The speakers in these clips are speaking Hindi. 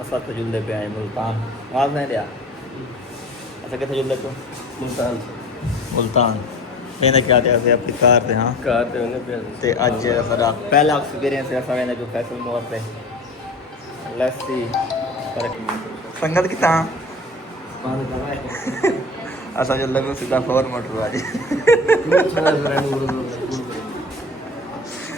असा तो जुलदे पे आए मुल्तान आवाज नहीं दिया अच्छा कितने जुलदे पे मुल्तान मुल्तान मैंने क्या दिया थे अपनी कार थे हाँ कार ते होने पे ते अज सारा पहला एक्सपीरियंस है ऐसा मैंने जो फैसल मोड़ पे लस्सी संगत की ता असा जुलदे पे सीधा फोर मोटर आज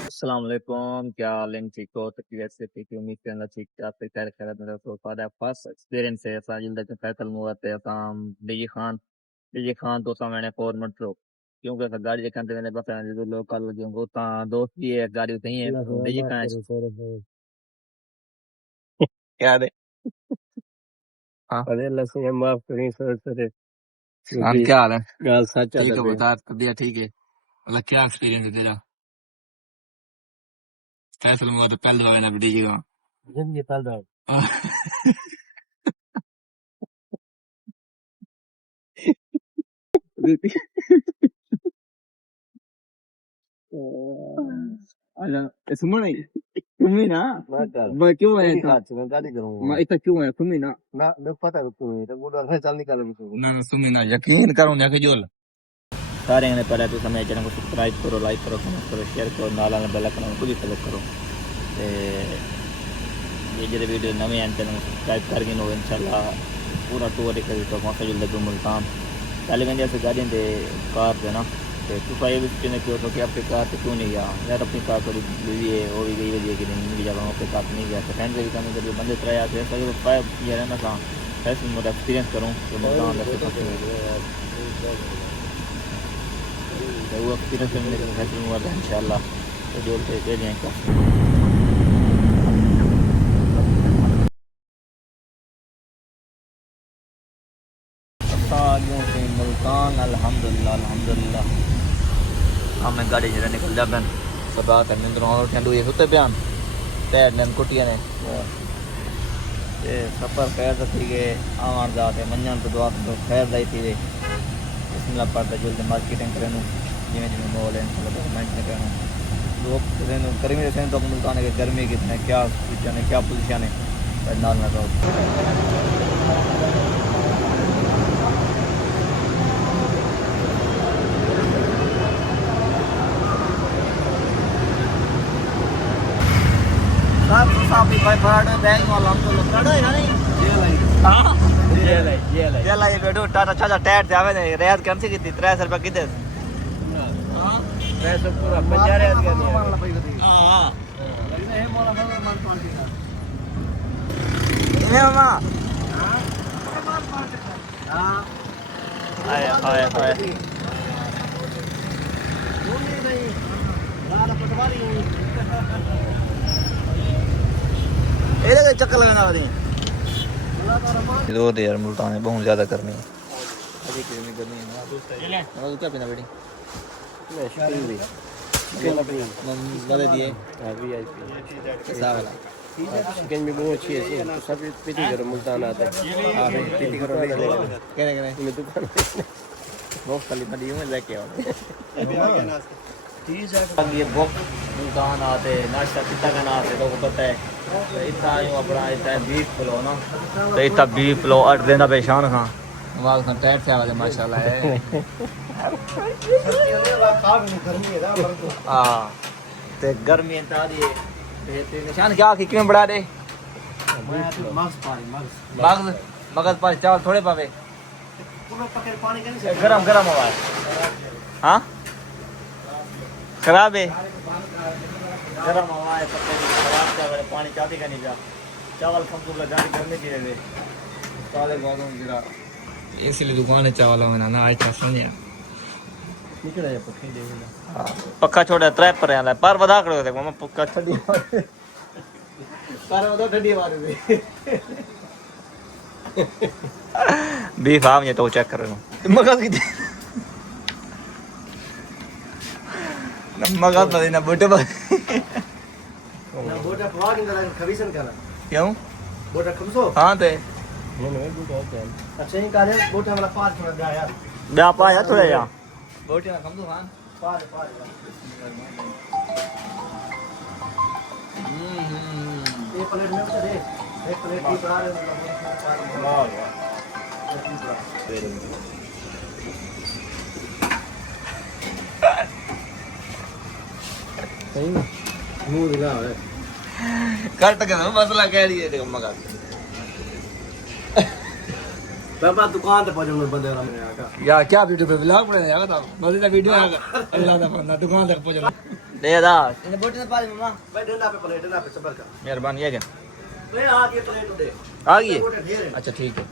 अस्सलाम वालेकुम क्या हाल है ठीक हो तकलीफ से ठीक है उम्मीद करना ठीक ठाक पे खैर खैर मेरा तो फादा फर्स्ट एक्सपीरियंस है ऐसा जिंदा के फैसल मुआत है हम डीजी खान तो सा मैंने फोर मिनट रो क्योंकि अगर गाड़ी देखा तो मैंने पता है जो लोकल जो वो ता दोस्त भी है गाड़ी उतनी है डीजी खान क्या दे हां अरे अल्लाह से माफ करें सर सर खान क्या हाल है गाल सच चल आता के पे बता तबियत ठीक है मतलब क्या एक्सपीरियंस है तेरा फैसल मुआत पहले दवा ना डीजी का जिंदगी पल रहा अरे इसमें नहीं तुम्ही ना मैं क्यों है मैं गाड़ी करूंगा मैं इतना क्यों है तुम्ही ना ना मैं पता है तू तो बोल रहा है चल निकाल मुझको ना तुम्ही ना यकीन करो जाके जोल सारे ने पहले तो समय चैनल को सब्सक्राइब करो लाइक करो कमेंट करो शेयर करो नाल वाले बेल आइकन को भी क्लिक करो ते ये जो वीडियो नवे हैं चैनल को सब्सक्राइब करके नो इंशाल्लाह पूरा टूर एक तो मौका जुल लगे मुल्तान पहले मैंने ऐसे गाड़ियाँ दे कार थे ना तो तुसा ये भी कहने क्यों तो कि आपकी कार तो क्यों नहीं गया यार अपनी कार थोड़ी बिजी है वो भी गई वजह कि नहीं मिली जगह अपनी कार नहीं गया सेकेंड से भी करने के लिए बंदे तरह आते ऐसा जो फाइव ये रहना था ऐसे मेरा एक्सपीरियंस करूँ तो मुल्तान तो वो एक्सपीरियंस करने के फैसल हुआ था इंशाल्लाह तो जोड़ के दे दें का मुल्तान अल्हम्दुलिल्लाह हमें गाड़ी जरा निकल जा बन सब रात है निंद्रों और ठंडू ये होते बयान पैर ने कुटिया ने ये सफर खैर तो थी गए आवार जाते मंजन तो दुआ तो खैर दाई थी वे बिस्मिल्लाह पढ़ते जुलते मार्केटिंग करें जिमें जिमें मॉल है गवर्नमेंट ने करें लोग गर्मी रहते हैं तो मुल्तान के गर्मी कितने क्या सिचुएशन है क्या पोजीशन है नाल ना साफी भाई बड़ा बैग वाला हम तो लड़ा है नहीं हां ये लाई बेटो टाटा चाचा टायर जावे ने रेत कम से कितनी 300 रुपए किते हां 300 पूरा 50 रेत के दिया हां ये मोला मान पार्टी का ये मामा हां आए आए आए नहीं लाल पटवारी ਇਹਦੇ ਵਿੱਚ ਚੱਕਰ ਲੱਗਣਾ ਉਹਦੀ ਇਹਦੇ ਯਾਰ ਮੁਲਤਾਨ में बहुत ज़्यादा गर्मी है अभी कितनी गर्मी है ना तो क्या पीना बेटी मैं शक्ल भी मदद दिए अभी आईपी साहब चिकन भी बहुत अच्छी है सब पीती करो मुल्तान आता है आप पीती करो कहने मैं दुकान बहुत खाली खड़ी हूँ लेके आओ ठीक है ये बुक मुल्तान आते नाश्ता कितना करना आते तो पता है इतना यूँ अपना इतना बीफ पुलो ना तो इतना बीफ पुलो 8 दिन का पेशान खां वाल खां टाइट से आवाज़ माशाल्लाह है हाँ तो गर्मी इंता दी निशान क्या कि क्यों बढ़ा दे मगज पानी चावल थोड़े पावे गरम गरम हवा हाँ खराब है गरम हवा है पत्ते की खराब चावल पानी चाहती का नहीं जा चावल कम तो लगा करने की रहे साले बागों जरा इसलिए दुकान है चावल में ना आज था सुनिया निकल आया पक्के दे पक्का छोड़ा ट्रैप पर आला पर वधा करो देखो मैं पक्का ठंडी पर वधा ठंडी मारे दे बीफ आम ये तो चेक कर रहे हो मगज की मगज तो ना बोटे पर ना बोटा खवा के अंदर खरीसन करना क्यों बोटा खमसो हां ते नहीं बोटा होता है अच्छा ये कार्य बोटा वाला पार छोड़ दे यार बया पाया थोड़ा या बोटे ना कम तो खान पार ये प्लेट में बता दे एक प्लेट की बना रहे सही मुंह दिला है कट के मसला कह रही है देखो मगा बाबा दुकान पे पहुंचे बंदे वाला मेरे आका यार क्या वीडियो पे व्लॉग बनाया जाएगा तो मजे वीडियो आएगा अल्लाह दा बंदा दुकान तक पहुंचना दे दा इन बोतल में पानी मम्मा भाई डंडा पे प्लेट डंडा पे सबर कर मेहरबानी है क्या ले आ गई प्लेट दे आ गई है अच्छा ठीक है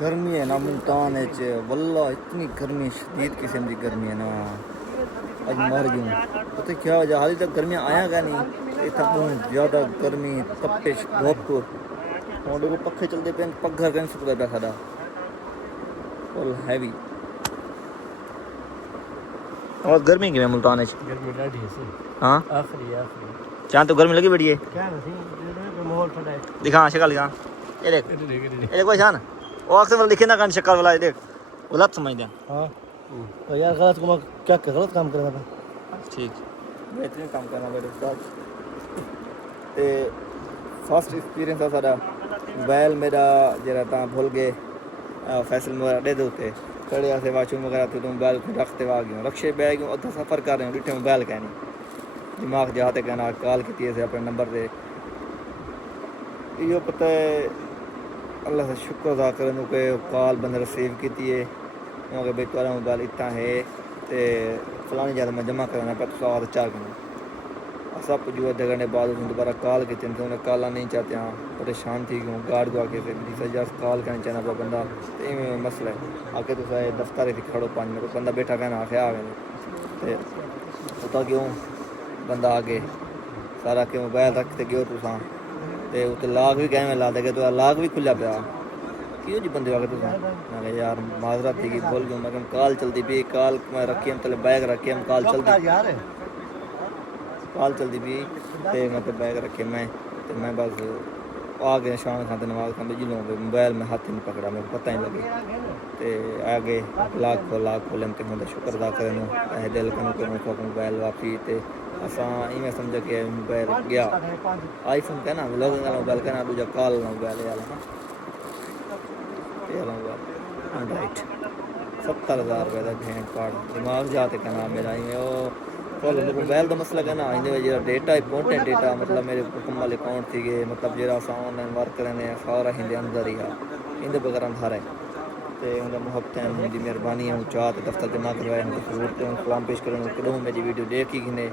गर्मी है ना मुल्तान है वल्ला इतनी गर्मी शदीद किस्म की गर्मी है ना आज मर गई पता क्या वजह हाल तक गर्मियाँ आया क्या नहीं इतना बहुत ज़्यादा गर्मी तपिश धोपपुर और देखो पखे चलते पे पग्घर कहीं सुकता था सादा फुल हैवी और गर्मी की मुल्तान है गर्मी डाढ़ी है हाँ आखिरी चांद तो गर्मी लगी बड़ी है क्या नहीं माहौल ठंडा है दिखा शक्ल दिखा ये देख ये देखो शान वो अक्सर वाला दिखे ना कान शक्ल वाला ये देख गलत समझते हैं हाँ तो यार गलत को क्या गलत काम कर रहा था ठीक बेहतरीन काम करना मेरे साथ ते फर्स्ट एक्सपीरियंस था सारा मोबाइल मेरा जरा ता भूल गए फैसल वगैरह दे दोते कड़े से वाशरूम वगैरह तो मोबाइल को रखते आ गए रक्शे बैग अद्धा सफ़र कर रहे हैं डिठे मोबाइल कहनी दिमाग जाते कहना कॉल की से अपने नंबर से यो पता है अल्लाह से शुक्र अदा करें कि कॉल बंद रिसीव की है कि भाई तुम्हारा मोबाइल इतना है तो फलानी जगह मैं जमा कराना पर तुम आते 4 घंटे सब जो आधे घंटे बाद उसने दोबारा कॉल की थी उन्हें कॉल नहीं चाहते हाँ परेशान थी क्यों गार्ड को आके फिर सजा कॉल करना चाहना पा बंदा तो इवें मसला है आके तो दफ्तर ही खड़ो 5 मिनट बंदा बैठा कहना आखे आ गए तो पता क्यों बंदा आगे सारा के मोबाइल रखते गयो तुसा तो उत्ते लाग भी कैमें ला दे तो लाग भी खुला पाया क्यों जी बंदे आगे तुसा मैं यार माजरत थी कि बोल गया मैं कॉल चलती भी कॉल मैं रखी हम तले बैग रखे हम कॉल चलती भी तो मतलब बैग रखे मैं तो मैं बस आ गया शाम खाते नमाज खाते जी लोग मोबाइल में हाथ ही नहीं पकड़ा मेरे पता ही लगे तो आगे लाख खोले तो मैं शुक्र अदा करें दिल करूँ मोबाइल वापसी तो असा इवें समझ के मोबाइल गया आईफोन कहना लोगों का मोबाइल कहना दूजा कॉल मोबाइल एंड्राइड 70,000 रुपये का भेंट पाड़ दिमाग जाते कहना मेरा मोबाइल का मसला कहना इन जो डेटा इंपोर्टेंट डेटा मतलब मेरे मुकम्मल अकाउंट थी गए मतलब जो ऑनलाइन वर्क करने सारा हिंदे अंदर ही है इन बगैर अंधार है तो उनका मुहब्बत है उनकी मेहरबानी है चाह तो दफ्तर जमा करवाए उनको जरूरत है सलाम पेश करें कदों मेरी वीडियो देख ही गिने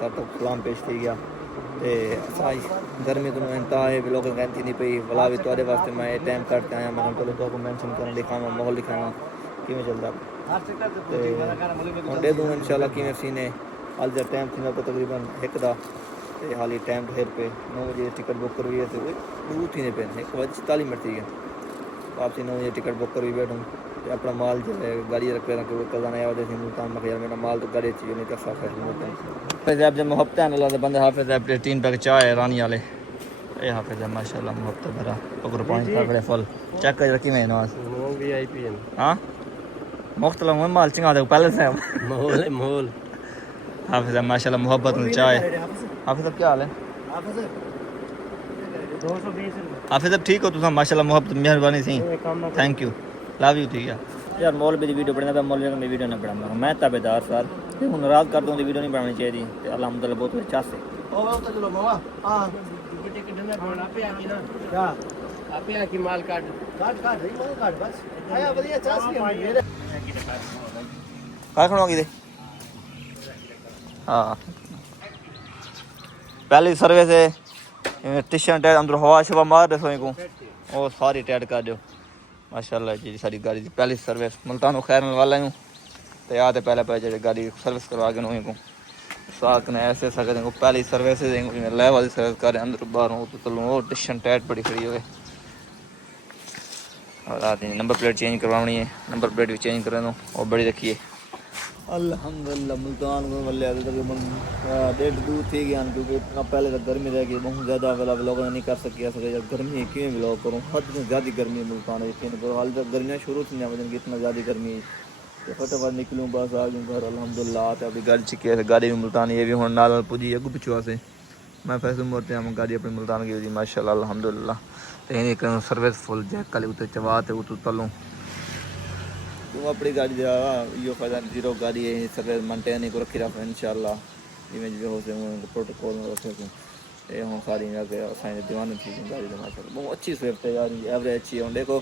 सब तो सलाम पेश थी गया तो गर्मी तो इंतहा है लोग कहती नहीं पई भला भी थोड़े वास्ते मैं टाइम करते आया मैं चलो तो मैंशन करना दिखावा माहौल दिखावा किमें चलता दे दूँ इंशाल्लाह किमें सीने हाल जब टाइम थी तो तकरीबन 1 दा हाल ही टाइम ठहर पे 9 बजे टिकट बुक करवी है तो दूर थी पे 1:40 मिनट थी गया वापसी 9 बजे टिकट बुक करवी बैठूँ तो अपना माल जो है गाड़ी रख रहा कि कल आया वजह से मुल्तान में यार मेरा माल तो गाड़ी चाहिए नहीं कर सकता हाफिज़ जब मुहब्बत है अल्लाह के बंदे हाफिज़ ऐप 3 पैक चाय है रानी वाले ये हाफिज़ है माशाल्लाह मुहब्बत भरा पकड़ पानी पकड़े फल चेक कर रखी मैं नवाज VIP है हाँ मुख्तलिफ माल चिंगा दे पहले से माहौल हाफिज़ है माशाल्लाह मुहब्बत में चाय हाफिज़ साहब क्या हाल है 220 हाफिज़ साहब ठीक हो तुम माशाल्लाह मुहब्बत मेहरबानी थी थैंक यू लव यू ठीक है यार मौलवी की वीडियो बनाना मौलवी की वीडियो ना बनाऊंगा मैं ताबेदार सर हूँ नाराज कर दूँ वीडियो नहीं बनानी चाहिए अलहमदुल्ला बहुत अच्छा से चलो मामा हाँ क्या आप यहाँ की माल काट रही माल काट बस आया बढ़िया चास काय खड़ोगी दे हाँ पहली सर्विस है टिशन टायर अंदर हवा शवा मार दे सोई को वो सारी टाइट कर दो माशाल्लाह जी सारी गाड़ी की पहली सर्विस मुल्तान खैर वाला हूँ तो याद है पहले जो गाड़ी सर्विस करवा के नहीं को साथ ने ऐसे सकते को पहली सर्विस ले वाली सर्विस करें अंदर बाहर हो तो चलो वो टिशन टाइट बड़ी खड़ी हुए और आदमी नंबर प्लेट चेंज करवानी है नंबर प्लेट भी चेंज करें और बड़ी रखिए अल्हम्दुलिल्लाह मुल्तान को मल्ले तकरीबन 1.5 दूर थी गया क्योंकि इतना पहले तक गर्मी रह गई बहुत ज़्यादा वाला व्लॉग नहीं कर सके यार गर्मी है क्यों व्लॉग करूँ हद से ज़्यादा गर्मी है मुल्तान यकीन करो हाल तक गर्मियाँ शुरू थी वजन की इतना ज़्यादा गर्मी तो फटाफट निकलूँ बस आ जाऊँ घर अल्हम्दुलिल्लाह तो अभी गाड़ी चिकी है गाड़ी भी मुल्तान ये भी हूँ नाल पुजी अगू पिछुआ से मैं फैसल मोड़ते हम गाड़ी अपनी मुल्तान की हुई माशाल्लाह अल्हम्दुलिल्लाह। तो यही एक सर्विस फुल जैक कल उते चवा ते उतु तलूं तू अपनी गाड़ी दे यो फायदा जीरो गाड़ी है सर्विस मेंटेन को रखी रख इंशाल्लाह इमेज भी हो से प्रोटोकॉल में रखे को ये हम सारी लगे साइन दीवान थी गाड़ी de माशाल्लाह बहुत अच्छी स्विफ्ट है यार एवरेज अच्छी है देखो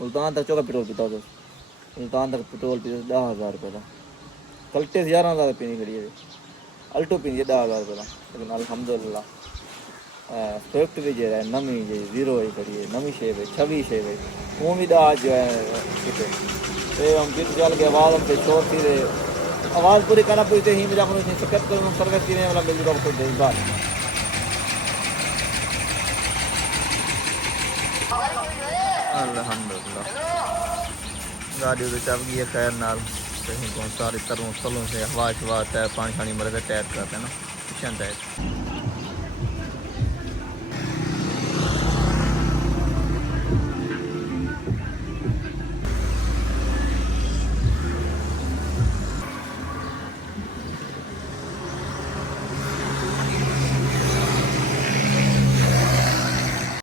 मुल्तान तक चौका पेट्रोल पीता तो मुल्तान तक पेट्रोल पीता 10,000 रुपये का कल्टे 11,000 पीनी खड़ी है अल्टो पीनी 10,000 रुपये का लेकिन अल्हम्दुलिल्लाह स्विफ्ट भी जो है नवी जी जीरो ही खड़ी है नवी शेप है 26 शेप है वो भी दाज जो है कितने तो हम गीत चल के आवाज़ हमसे शोर थी रहे आवाज़ पूरी करना पूरी थी ही मुझे अपनी सकत कर सर्विस की वाला मिल जाएगा खुद इस बार अल्हम्दुलिल्लाह गाड़ी तो चल गई है खैर नाल कहीं कौन सारी तरह तलों से हवा शवा टायर पानी शानी मरे टायर करते हैं ना पीछे टायर